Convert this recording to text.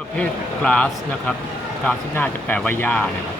ประเภทกลาสนะครับกลาสที่น่าจะแปลว่าหญ้านะครับ